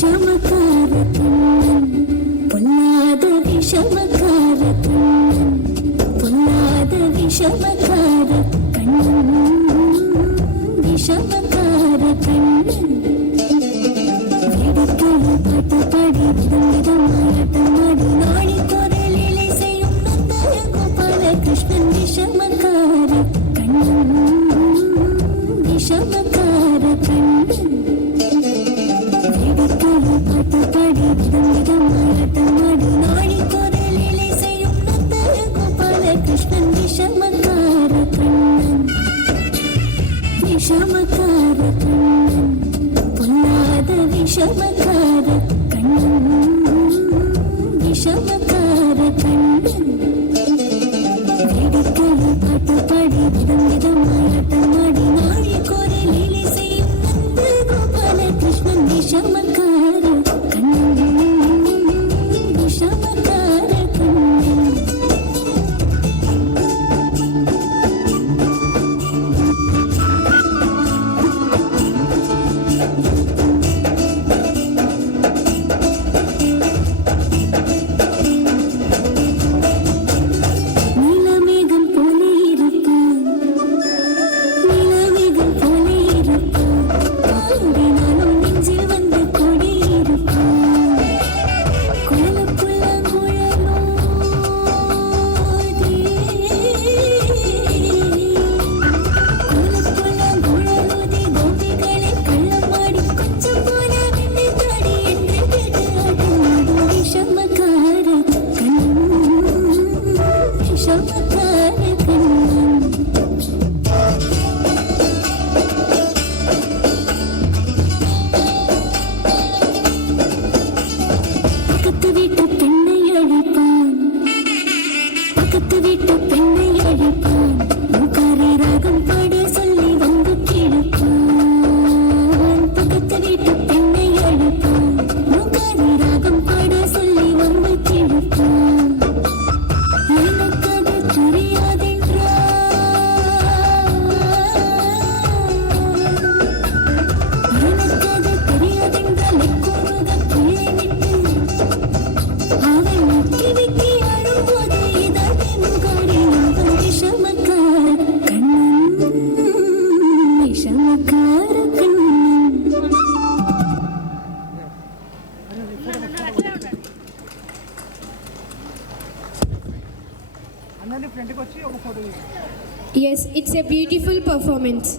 விஷமக்கார கண்ணன் பொல்லாத விஷமக்கார கண்ணன் பொல்லாத விஷமக்கார கண்ணன் விஷமக்கார கண்ணன் வேடிக்கையில் பாட்டு பாடி விதம் விதமாயாட்டமாடி நாடி குரலிலை செய்யும் நந்தன கோபால கிருஷ்ணன் விஷமக்கார கண்ணன் விஷமக்கார கண்ணன் பாட்டு பாடி விதம் விதமாயாட்டமாடி நாடி குரலிலை செய்யும் நந்தன கோபால கிருஷ்ணன் விஷமக்கார கண்ணன் விஷமக்கார கண்ணன் பொல்லாத விஷமக்கார கண்ணன் விஷமக்கார கண்ணன் வேடிக்கையில் பாட்டு பாடி விதம் விதமாயாட்டமாடி நாடி குரலிலை செய்யும் நந்த கோபால கிருஷ்ணன் விஷமக்கார கண்ணன் விஷமக்கார கண்ணன் நீலமேகம் போலே இருப்பான் நீலமேகம் போலே இருப்பான் பாடினாலும் நெஞ்சில் வந்து கொடி இருப்பான் குழலப்புள்ளங்குழலோதி குழலப்புள்ளங்குழலோதி கோபிகளை கள்ளமாடி கொஞ்சம் போல நின்று தாடி என்று கேட்டு ஆடும் விஷமக்கார கண்ணன் விஷமக்கார கண்ணன் பக்கத்து வீட்டு பெண்ணை அழிப்பான் பக்கத்து வீட்டு பெண்ணை அழிப்பான் மூக்காரி ராகம் பாட சொல்லி வந்து கிழப்பான் பக்கத்து வீட்டு பெண்ணை அழிப்பான் மூக்காரி ராகம் பாட சொல்லி வந்து கிழப்பான் எனக்கு அது தெரியாதென்றால் எக்கூறுக கீழே விட்டு அவன் முக்கி விக்கி அழும்போது இதாட்டி முகாடி அவன் Vishamakkara Kannan Vishamakkara Kannan Yes, it's a beautiful performance.